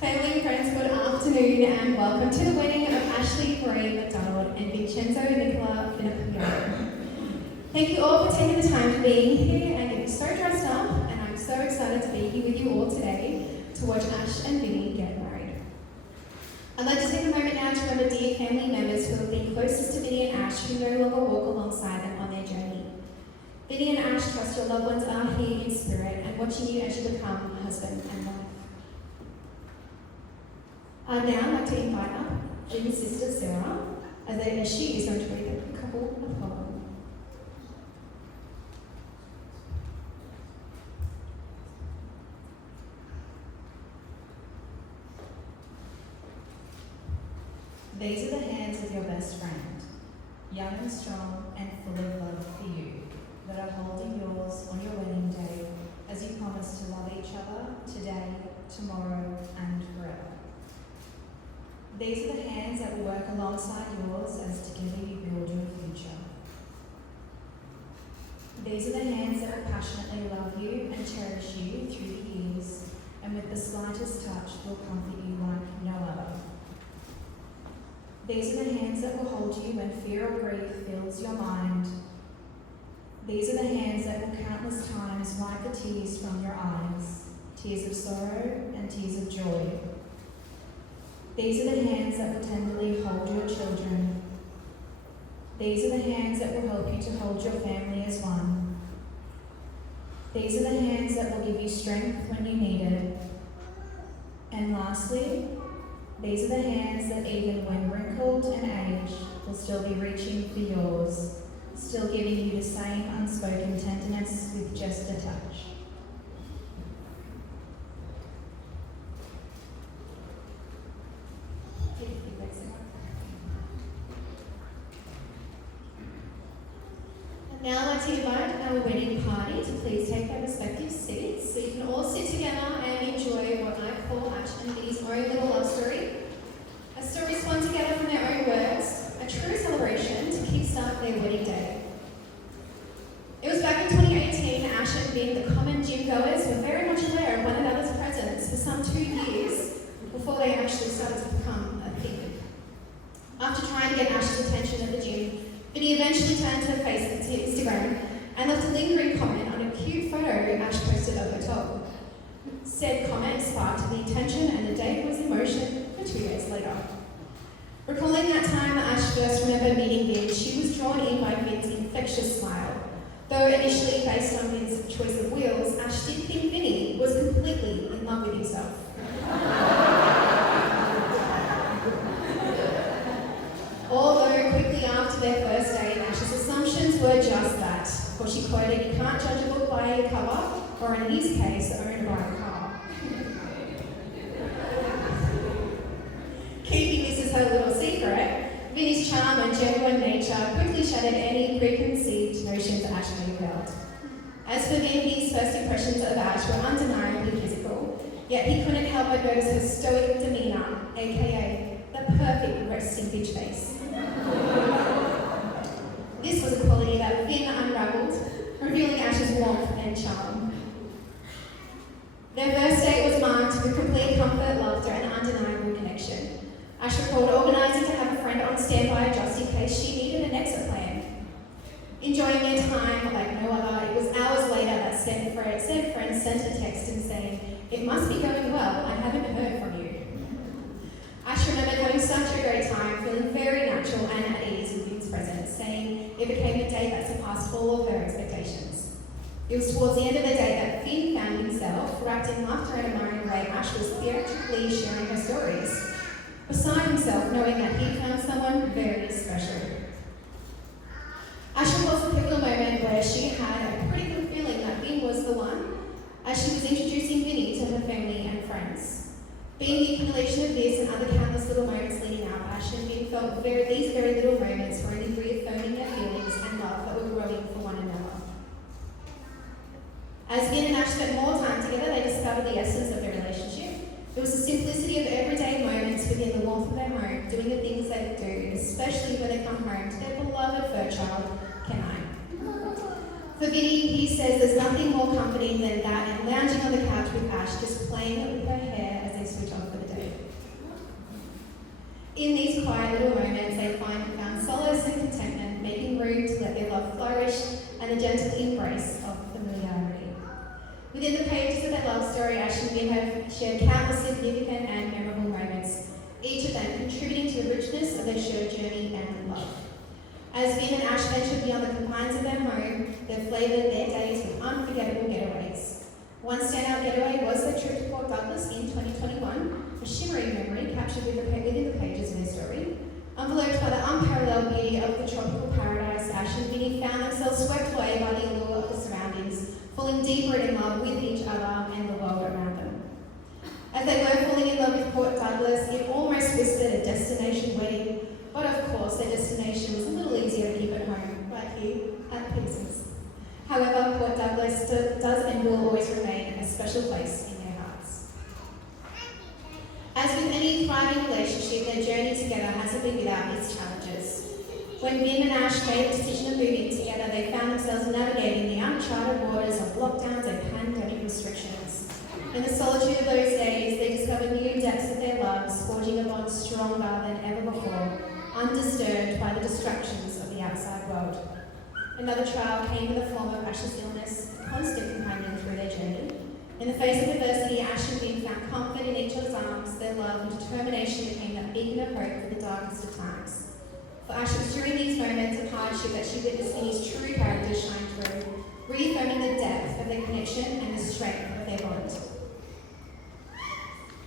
Family and friends, good afternoon and welcome to the wedding of Ashlee and Vincenzo Nicola Finippiano. Thank you all for taking the time to be here and getting so dressed up, and I'm so excited to be here with you all today to watch Ash and Vinnie get married. I'd like to take a moment now to remember dear family members who have been closest to Vinnie and Ash who no longer walk alongside them on their journey. Vinnie and Ash, trust your loved ones are here in spirit and watching you as you become husband and wife. I'd now like to invite up Vinnie's sister Sarah, as she is going to read a couple of poems. These are the hands of your best friend, young and strong and full of love for you, that are holding yours on your wedding day as you promise to love each other today, tomorrow and forever. These are the hands that will work alongside yours as together you build your future. These are the hands that will passionately love you and cherish you through the years, and with the slightest touch will comfort you like no other. These are the hands that will hold you when fear or grief fills your mind. These are the hands that will countless times wipe the tears from your eyes, tears of sorrow and tears of joy. These are the hands that will tenderly hold your children. These are the hands that will help you to hold your family as one. These are the hands that will give you strength when you need it. And lastly, these are the hands that even when wrinkled and aged will still be reaching for yours, still giving you the same unspoken tenderness with just a touch. Now I'd like to invite our wedding party to please take their respective seats so you can all sit together and enjoy what I call Ash and Vinnie's own little love story. A story spun together from their own words, a true celebration to kickstart their wedding day. It was back in 2018, Ash and Vin, the common gym goers, were very much aware of one another's presence for some 2 years before they actually started to become a thing. After trying to get Ash's attention at the gym, Vinnie eventually turned to Instagram and left a lingering comment on a cute photo Ash posted of her top. Said comment sparked the attention and the date was in motion for 2 days later. Recalling that time Ash first remembered meeting Vin, she was drawn in by Vin's infectious smile. Though initially based on Vin's choice of wheels, Ash did think Vinnie was completely in love with himself. Although quickly after their first date, Ash's assumptions were just that, for she quoted, "You can't judge a book by a cover," or in his case, owned by a car. Keeping this as her little secret, Vinnie's charm and genuine nature quickly shattered any preconceived notions Ash may have held. As for Vin, his first impressions of Ash were undeniably physical, yet he couldn't help but notice her stoic demeanour, aka the perfect resting bitch face. This was a quality that Vin unravelled, revealing Ash's warmth and charm. Their first date was marked with complete comfort, laughter and undeniable connection. Ash recalled organising to have a friend on standby just in case she needed an exit plan. Enjoying their time like no other, it was hours later that said friend sent a text and saying, "It must be going well, I haven't heard from you." Ash remembered having such a great time, feeling very natural and at ease with Vin's presence, saying it became a date that surpassed all of her expectations. It was towards the end of the date that Vin found himself wrapped in laughter and admiring the way Ash was theatrically sharing her stories, beside himself knowing that he found someone very special. Ash recalls a pivotal moment where she had a pretty good feeling that Vin was the one, as she was introducing Vinnie to her family and friends. Being the accumulation of this and other countless little moments leading up, Ash and Vin felt these very little moments were only reaffirming their feelings and love that were growing for one another. As Vin and Ash spent more time together, they discovered the essence of their relationship. It was the simplicity of everyday moments within the warmth of their home, doing the things they do, especially when they come home to their beloved fur child, Kenai. For Vinnie, he says there's nothing more comforting than that and lounging on the couch with Ash, just playing with her hair as they switch on for the day. countless significant and memorable moments, each of them contributing to the richness of their shared journey and love. As Vin and Ash ventured beyond the confines of their home, they flavoured their days with unforgettable getaways. One standout getaway was their trip to Port Douglas in 2021, a shimmering memory captured within the pages of their story. Enveloped by the unparalleled beauty of the tropical paradise, Ash and Vinnie found themselves swept away by the allure of the surroundings, falling deeper in love with each other and the world around them. As they were falling in love with Port Douglas, it almost whispered a destination wedding, but of course their destination was a little easier to keep at home, right here at Peterson's. However, Port Douglas does and will always remain a special place in their hearts. As with any thriving relationship, their journey together hasn't been without its challenges. When Vin and Ash made the decision of moving together, they found themselves navigating the uncharted waters of lockdowns and pandemic restrictions. In the solitude of those days, they discovered new depths of their loves, forging a bond stronger than ever before, undisturbed by the distractions of the outside world. Another trial came in the form of Ash's illness, a constant companion through their journey. In the face of adversity, Ash and Vin found comfort in each other's arms. Their love and determination became that beacon of hope for the darkest of times. For Ash, it was during these moments of hardship that she witnessed Vinnie's true character shine through, reaffirming the depth of their connection and the strength of their bond.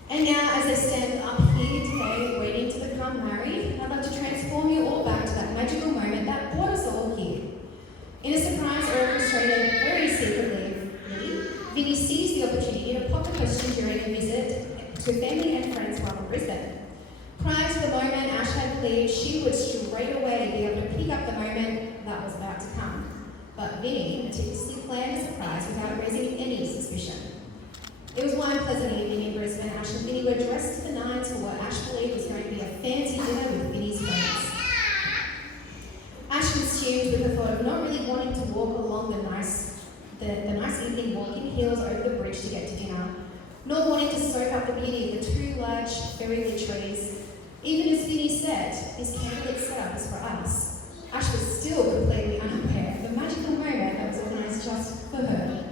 And now, as they stand up here today, waiting to become married, I'd like to transform you all back to that magical moment that brought us all here. In a surprise orchestrated very secretly, Vinnie seized the opportunity to pop the question during a visit to family and friends while in Brisbane. Prior to the moment Ash had believed she would straight away be able to pick up the moment that was about to come. But Vinnie meticulously planned a surprise without raising any suspicion. It was one pleasant evening in Brisbane. Ash and Vinnie were dressed to the nines for what Ash believed was going to be a fancy dinner with Vinnie's friends. Ash consumed with the thought of not really wanting to walk along the nice evening walking heels over the bridge to get to dinner, nor wanting to soak up the beauty of the two large fairy-lit trees. Even as Vinnie said, this candlelit setup is for us, Ash was still completely unprepared for the magical moment that was organised just for her.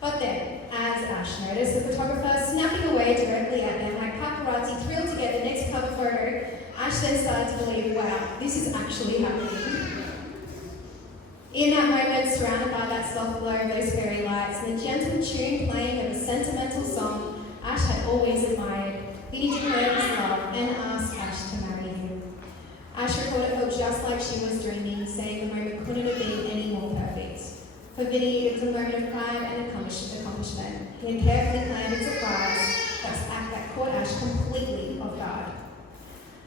But then, as Ash noticed the photographer snapping away directly at them like paparazzi thrilled to get the next cover photo, Ash then started to believe, wow, this is actually happening. In that moment, surrounded by that soft glow of those fairy lights and the gentle tune playing of a sentimental song Ash had always admired, Vinnie declared his love and asked Ash to marry him. Ash recalled it felt just like she was dreaming, saying the moment couldn't have been any more perfect. For Vinnie, it was a moment of pride and accomplishment. He had carefully planned a surprise that caught Ash completely off guard.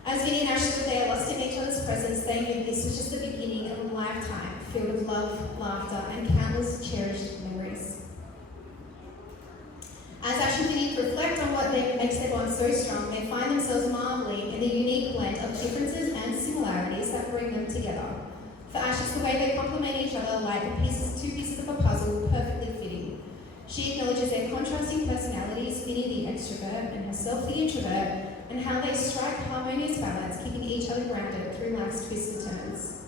As Vinnie and Ash stood there, lost in each other's presence, they knew this was just the beginning of a lifetime filled with love, laughter, and countless cherished memories. As Ash and Vinnie reflect on what makes their bond so strong, they find themselves marveling in the unique blend of differences and similarities that bring them together. For Ash, it's the way they complement each other like two pieces of a puzzle perfectly fitting. She acknowledges their contrasting personalities, Vinnie the extrovert and herself the introvert, and how they strike harmonious balance, keeping each other grounded through life's twists and turns.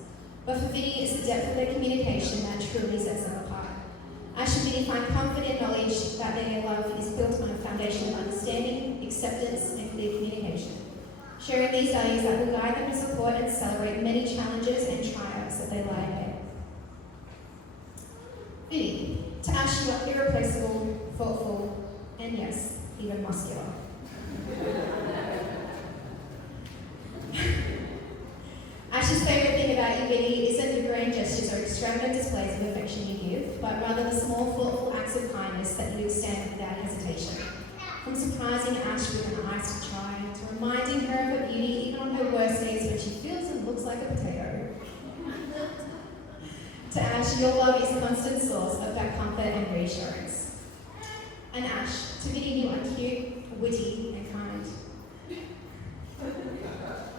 But for Vinnie, it's the depth of their communication that truly sets them apart. Ash and Vinnie find comfort in knowledge that their love is built on a foundation of understanding, acceptance, and clear communication. Sharing these values that will guide them to support and celebrate many challenges and triumphs that they lie ahead. Vinnie, to Ash, you are irreplaceable, thoughtful, and yes, even muscular. Ash's favourite thing about you, Vinnie, isn't the grand gestures or extravagant displays of affection you give, but rather the small, thoughtful acts of kindness that you extend without hesitation. From surprising Ash with an iced chai, to reminding her of her beauty even on her worst days when she feels and looks like a potato. To Ash, your love is a constant source of that comfort and reassurance. And Ash, to Vinnie, you are cute, witty, and kind.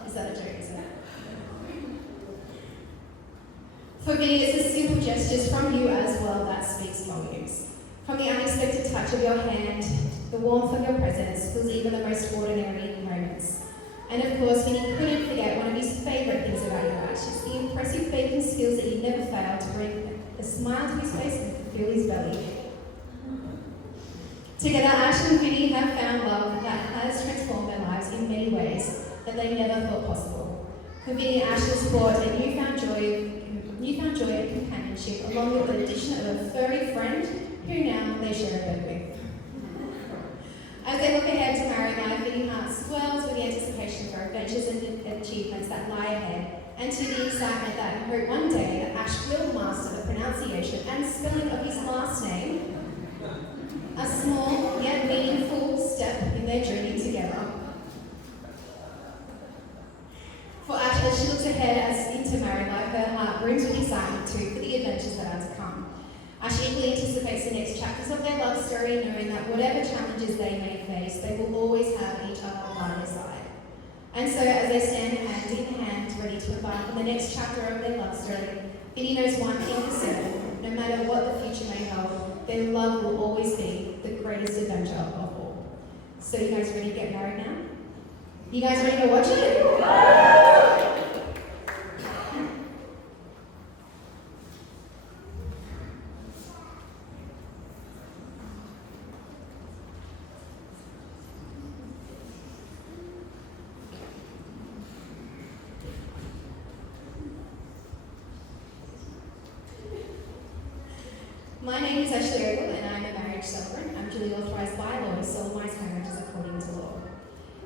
Is that a joke, is it? For Vinnie, it's the simple gestures from you as well that speaks volumes. From the unexpected touch of your hand, the warmth of your presence fills even the most ordinary moments. And of course, Vinnie couldn't forget one of his favourite things about you, Ash, is the impressive baking skills that you never fail to bring a smile to his face and fill his belly. Together, Ash and Vinnie have found love that has transformed their lives in many ways that they never thought possible. For Vinnie, Ash has brought a newfound joy and companionship, along with the addition of a furry friend who now they share a bed with. As they look ahead to married life, Vinnie heart swells with the anticipation for adventures and achievements that lie ahead, and to the excitement that I hope one day that Ash will master the pronunciation and spelling of his last name, a small yet meaningful step in their journey together. For Ash, as she looks ahead into married life, her heart brims with excitement too for the adventures that are to come. Ash eagerly anticipates the next chapters of their love story, knowing that whatever challenges they may face, they will always have each other by their side. And so, as they stand hand in hand, ready to embark on the next chapter of their love story, Vinnie knows one thing for certain: no matter what the future may hold, their love will always be the greatest adventure of all. So, you guys ready to get married now? You guys ready to watch it? My name is Ashlee Ogle and I'm a marriage celebrant. I'm duly authorised by law to solemnise marriages according to law.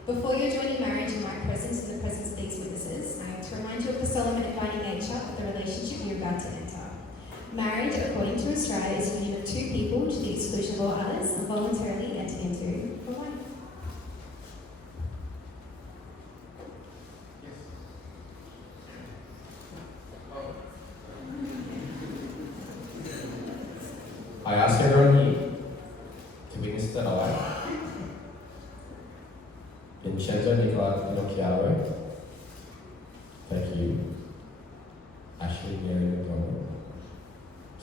Before you're joining marriage in my presence and the presence of these witnesses, I have to remind you of the solemn and inviting nature of the relationship you're about to enter. Marriage, according to Australia, is a union of two people to the exclusion of all others and voluntarily entered into for life. I ask everyone here to witness that I, Vincenzo Nicola Pinocchiaro, take you, Ashlee Mary McDonald,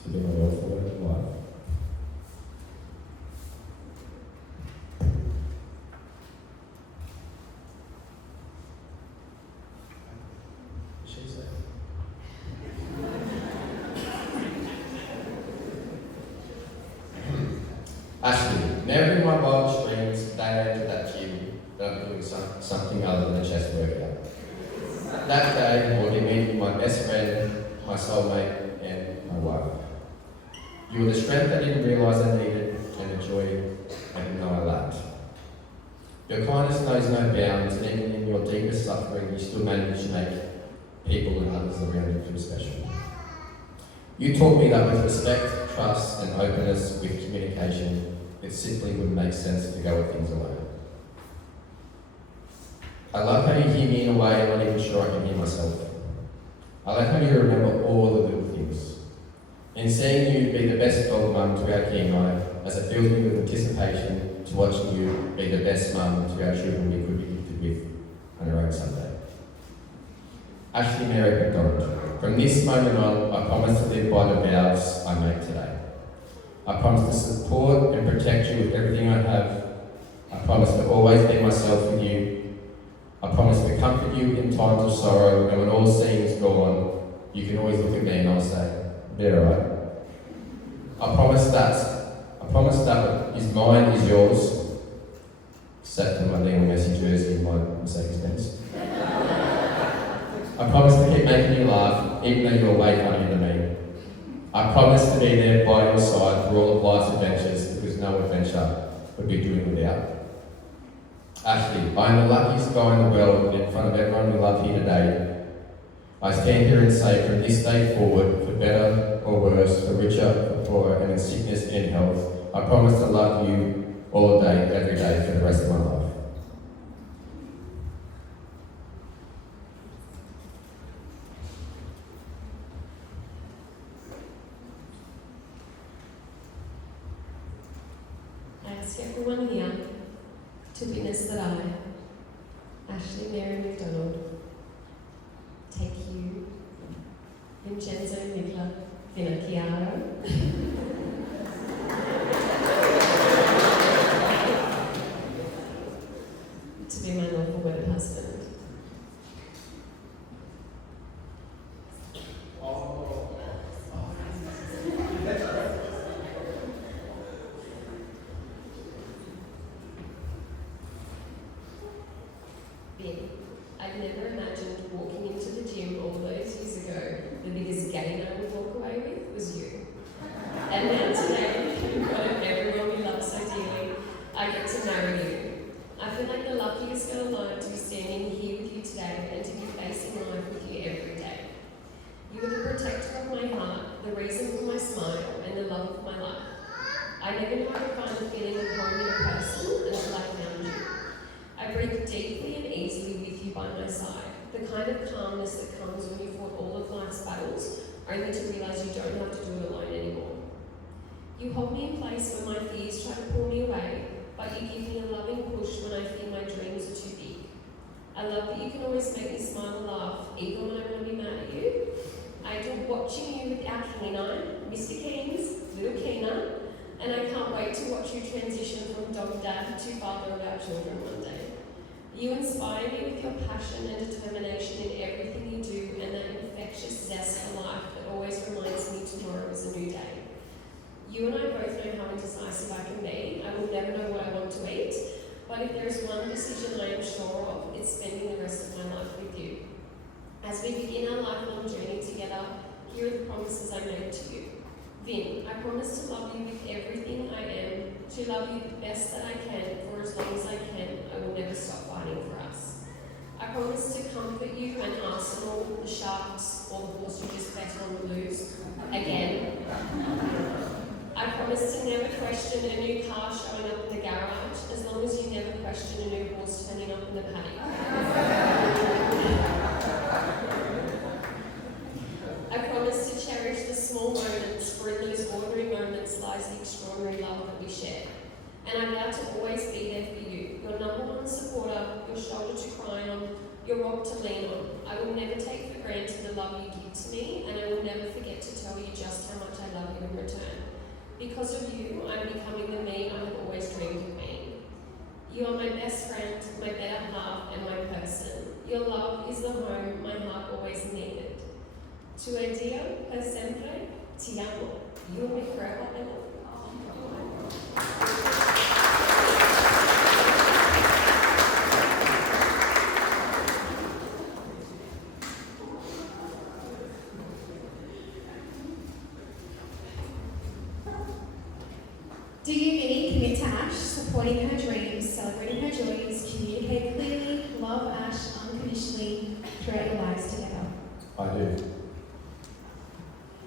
to be my lawful working wife. She said. Ashlee, never in my wildest dreams did I enter that gym that I'd be doing something other than a chest workout. That day, brought me my best friend, my soulmate, and my wife. You were the strength I didn't realise I needed, and the joy I didn't know I lacked. Your kindness knows no bounds, and even in your deepest suffering, you still manage to make people and others around you feel special. You taught me that with respect, trust, and openness with communication, it simply wouldn't make sense to go with things alone. I love how you hear me in a way I'm not even sure I can hear myself. I like how you remember all the little things. In seeing you be the best dog mum to our key night, as it fills me with anticipation to watching you be the best mum to our children we could be gifted with on our own someday. Ashlee Mary McDonald, from this moment on, I promise to live by the vows I make today. I promise to support and protect you with everything I have. I promise to always be myself with you. I promise to comfort you in times of sorrow, and when all seems gone, you can always look at me and I'll say, "Be alright." I promise that what is mine is yours, except for my Lionel Messi jersey and my Mercedes-Benz. I promise to keep making you laugh, even though you're way funnier than me. I promise to be there by your side through all of life's adventures, because no adventure would be doing without. Ashlee, I am the luckiest guy in the world, and in front of everyone we love here today, I stand here and say from this day forward, for better or worse, for richer or poorer, and in sickness and in health, I promise to love you all day, every day, for the rest of my life. I ask everyone here to witness that I, Ashlee Mary McDonald, take you, Vincenzo Nicola Pinocchiaro, to be my lawful wedded husband. Vin, I'd never imagined walking into the gym all those years ago, the biggest gain I would walk away with was you. And now today, in front of everyone we love so dearly, I get to marry you. I feel like the luckiest girl alive to be standing here with you today and to be facing life with you every day. You are the protector of my heart, the reason for my smile, and the love of my life. I never knew I could find a feeling of home in a person until I found you. I breathe deeply and easily with you by my side, the kind of calmness that comes when you fought all of life's battles, only to realise you don't have to do it alone anymore. You hold me in place when my fears try to pull me away, but you give me a loving push when I feel my dreams are too big. I love that you can always make me smile and laugh, even when I want to be mad at you. I adore watching you with our canine, Mr. Keen's little Keena, and I can't wait to watch you transition from dog dad to father of our children one day. You inspire me with your passion and determination in everything you do, and that infectious zest for life that always reminds me tomorrow is a new day. You and I both know how indecisive I can be. I will never know what I want to eat, but if there is one decision I am sure of, it's spending the rest of my life with you. As we begin our lifelong journey together, here are the promises I make to you. Vin, I promise to love you with everything I am, to love you the best that I can for as long as I can. I will never stop fighting for us. I promise to comfort you when Arsenal, the Sharks, or the horse you just bet on will lose. Again. I promise to never question a new car showing up in the garage, as long as you never question a new horse turning up in the paddock. I promise to cherish the small moments, for in those ordinary moments lies the extraordinary love that we share. And I vow to always be there for you, your number one supporter, your shoulder to cry on, your rock to lean on. I will never take for granted the love you give to me, and I will never forget to tell you just how much I love you in return. Because of you, I am becoming the me I have always dreamed of being. You are my best friend, my better half, and my person. Your love is the home my heart always needed. Tu e Dio per sempre, ti amo. You and me forever, Emma. Do you, Vinnie, commit to Ash, supporting her dreams, celebrating her joys, communicate clearly, love Ash unconditionally throughout your lives together? I do.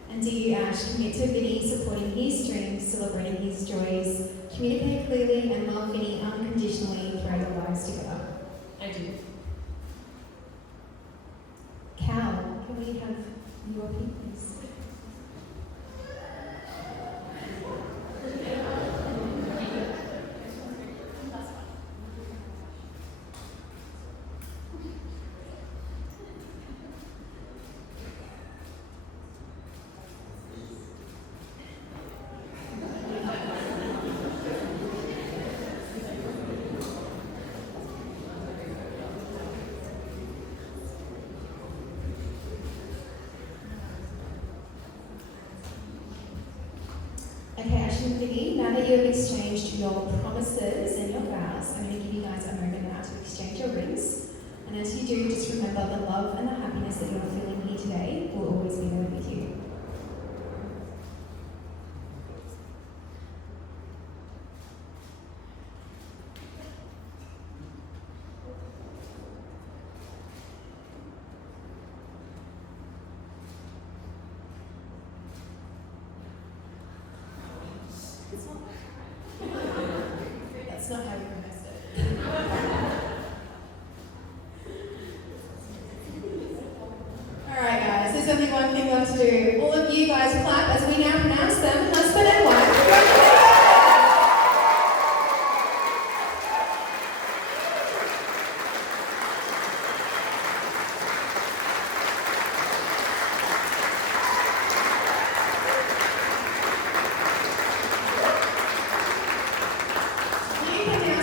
And do you, Ash, commit to Vinnie, supporting his dreams, celebrating his joys, communicate clearly, and love Vinnie unconditionally throughout your lives together? I do. Cal, can we have your opinion, please? Okay, Ashlee and Vinnie, now that you have exchanged your promises and your vows, I'm going to give you guys a moment now to exchange your rings. And as you do, just remember the love and the happiness that you're feeling here today will always be there with you. That's not how we rehearsed it. Alright guys, there's only one thing left to do. All of you guys clap as we now pronounce them husband and wife. You can now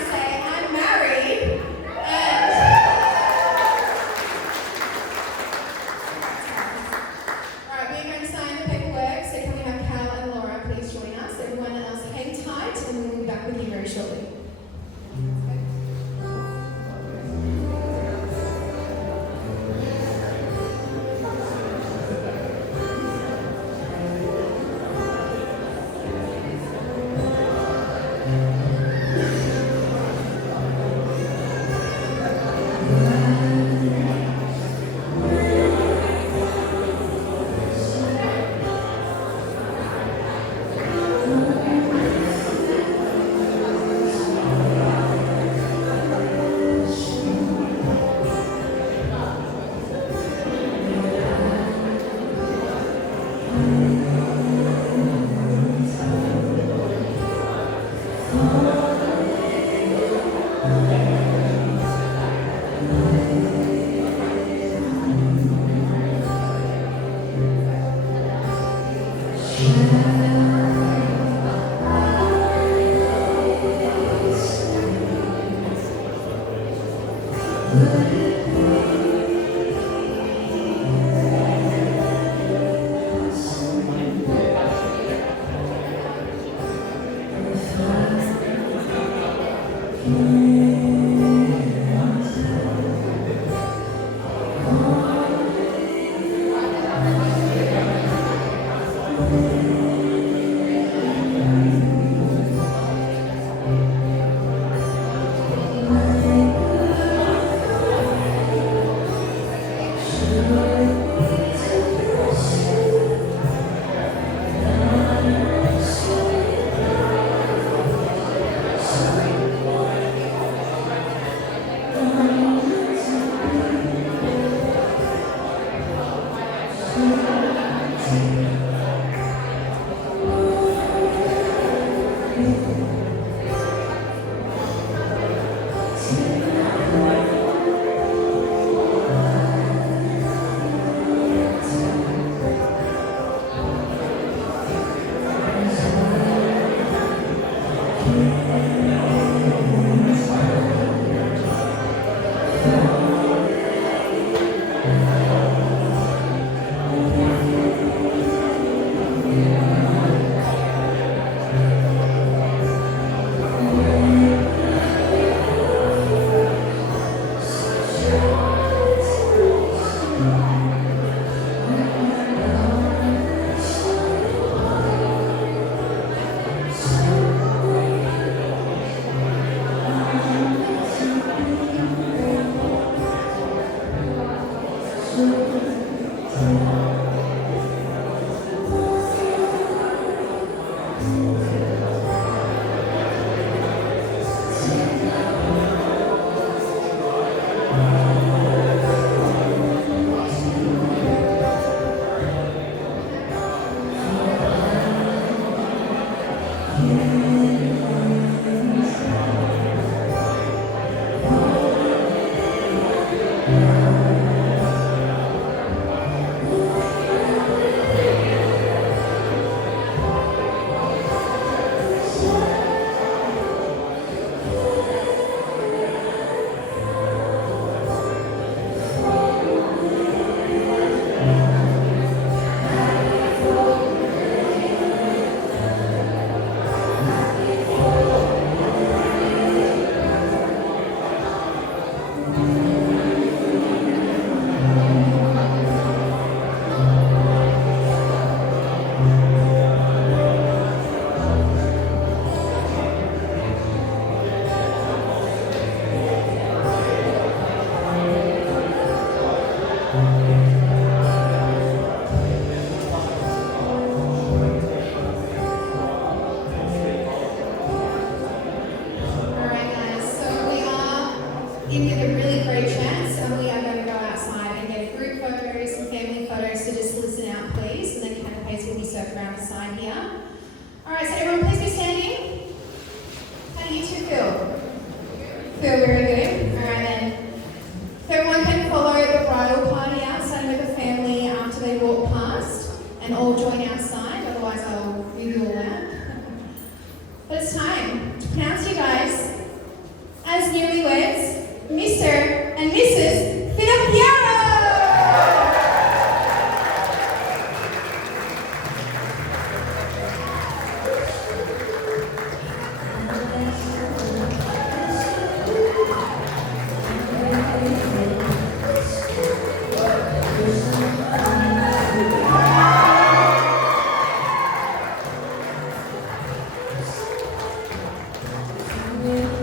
With